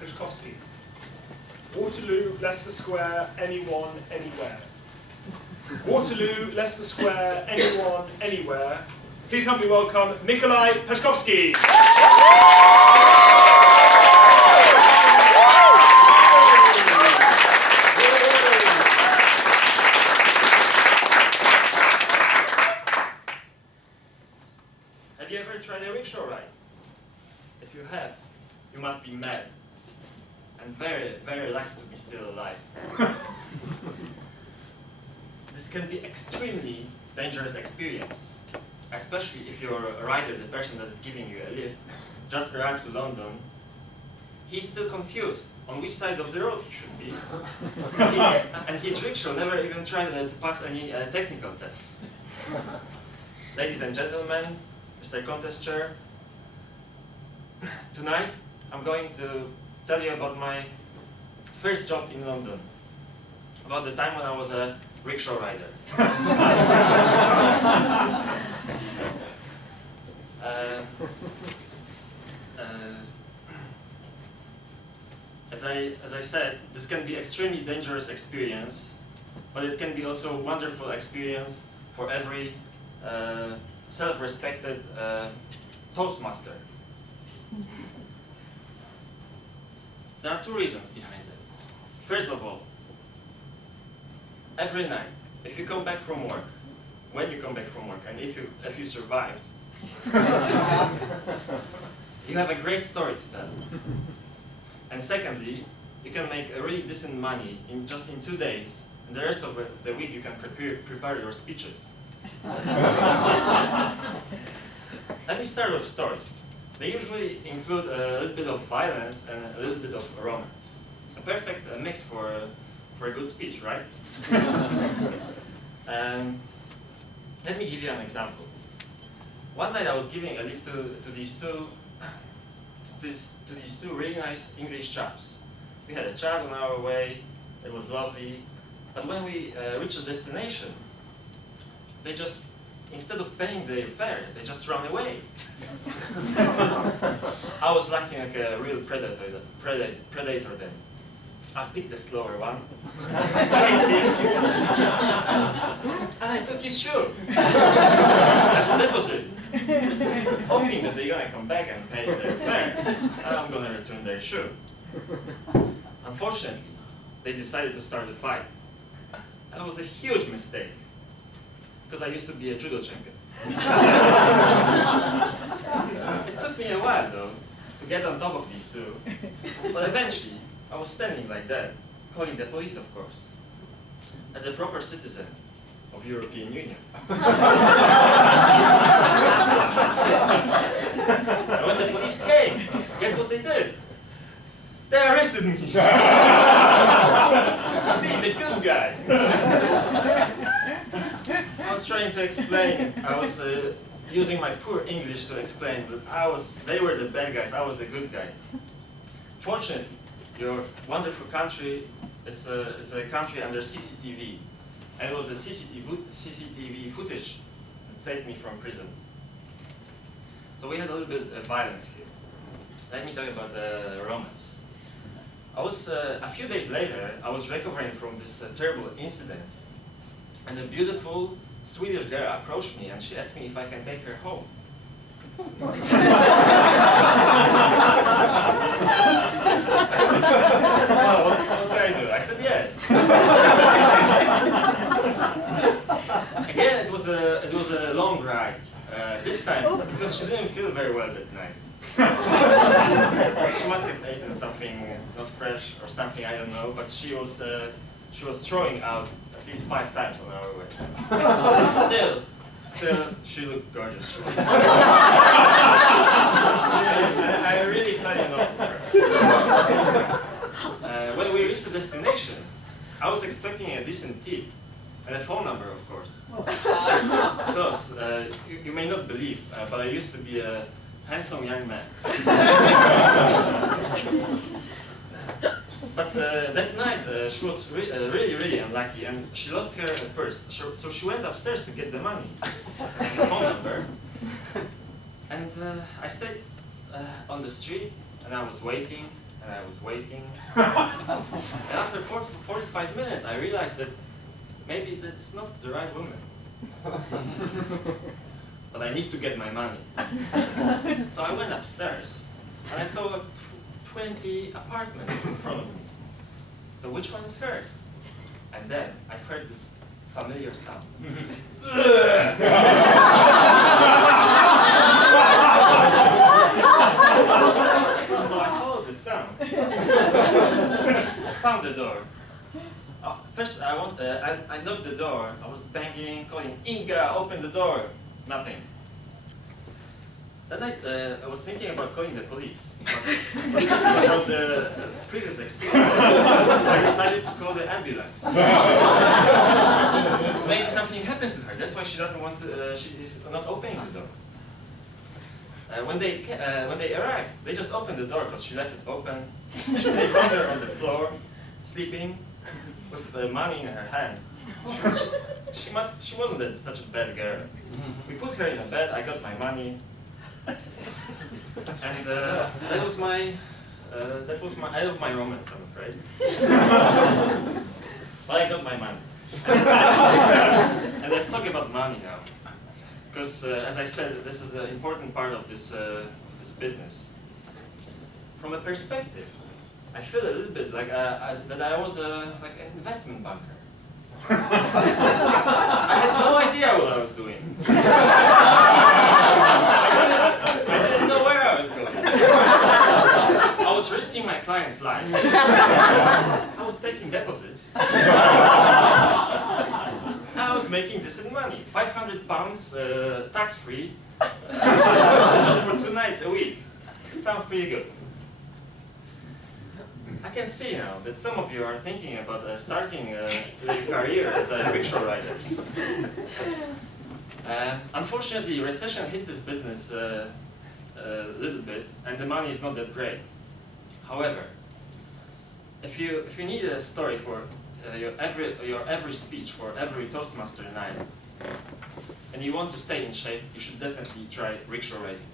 Peszkowski. Waterloo, Leicester Square, anyone, anywhere. Waterloo, Leicester Square, anyone, anywhere. Please help me welcome Nikolai Peszkowski. Have you ever tried a rickshaw ride? If you have, you must be mad. And very, very lucky to be still alive. This can be extremely dangerous experience, especially if your rider, the person that is giving you a lift, just arrived to London. He's still confused on which side of the road he should be. And his rickshaw never even tried to pass any technical test. Ladies and gentlemen, Mr. Contest Chair, tonight I'm going to tell you about my first job in London, about the time when I was a rickshaw rider. As I said, this can be extremely dangerous experience, but it can be also a wonderful experience for every self-respected Toastmaster. There are two reasons behind it. First of all, every night, if you come back from work, when you come back from work, and if you survived, you have a great story to tell. And secondly, you can make a really decent money just in 2 days, and the rest of the week you can prepare your speeches. Let me start with stories. They usually include a little bit of violence and a little bit of romance. A perfect mix for a good speech, right? Let me give you an example. One night I was giving a lift to these two really nice English chaps. We had a chat on our way, it was lovely, but when we reached the destination, they just, instead of paying their fare, they just ran away. I was looking like a real predator then. I picked the slower one, chased him, and I took his shoe as a deposit, hoping that they're gonna come back and pay their fare, and I'm gonna return their shoe. Unfortunately, they decided to start a fight, and it was a huge mistake, because I used to be a judo champion. It took me a while though to get on top of these two, but eventually I was standing like that, calling the police, of course, as a proper citizen of European Union. And when the police came, guess what they did? They arrested me. Being the good guy. I was trying to explain, I was using my poor English to explain that they were the bad guys, I was the good guy. Fortunately, your wonderful country is a country under CCTV, and it was the CCTV footage that saved me from prison. So we had a little bit of violence here. Let me tell you about the romance. A few days later, I was recovering from this terrible incident, and a beautiful Swedish girl approached me and she asked me if I can take her home. What can I do? I said yes. Again, it was a long ride. This time, because she didn't feel very well that night. She must have eaten something not fresh or something, I don't know. But she was throwing out at least 5 times on our way. Still, she looked gorgeous. I really fell in love with her. When we reached the destination, I was expecting a decent tip and a phone number, of course. Because you may not believe, but I used to be a handsome young man. But that night she was really unlucky, and she lost her purse. So she went upstairs to get the money, and the phone number. And I stayed on the street, and I was waiting, and I was waiting. And after 45 minutes, I realized that maybe that's not the right woman. But I need to get my money. So I went upstairs, and I saw 20 apartments in front of me. So which one is hers? And then I heard this familiar sound. So I followed the sound. I found the door. First, I knocked the door. I was banging, calling, Inga, open the door. Nothing. Then I was thinking about calling the police. But from the previous experience, I decided to call the ambulance. So maybe something happened to her. That's why she doesn't want to. She is not opening the door. When they arrived, they just opened the door because she left it open. They found her on the floor, sleeping, with money in her hand. She wasn't such a bad girl. We put her in a bed. I got my money, and that was my end of my romance, I'm afraid. But I got my money. And let's talk about money now. Because, as I said, this is an important part of this business. From a perspective, I feel a little bit like that I was like an investment banker. I had no idea what I was doing. I didn't know where I was going. I was risking my client's life. I was taking deposits. I was making decent money. £500 tax-free, just for 2 nights a week. It sounds pretty good. I can see now that some of you are thinking about starting a career as a rickshaw riders. Unfortunately, recession hit this business a little bit, and the money is not that great. However, if you need a story for your every speech for every Toastmaster night, and you want to stay in shape, you should definitely try rickshaw riding.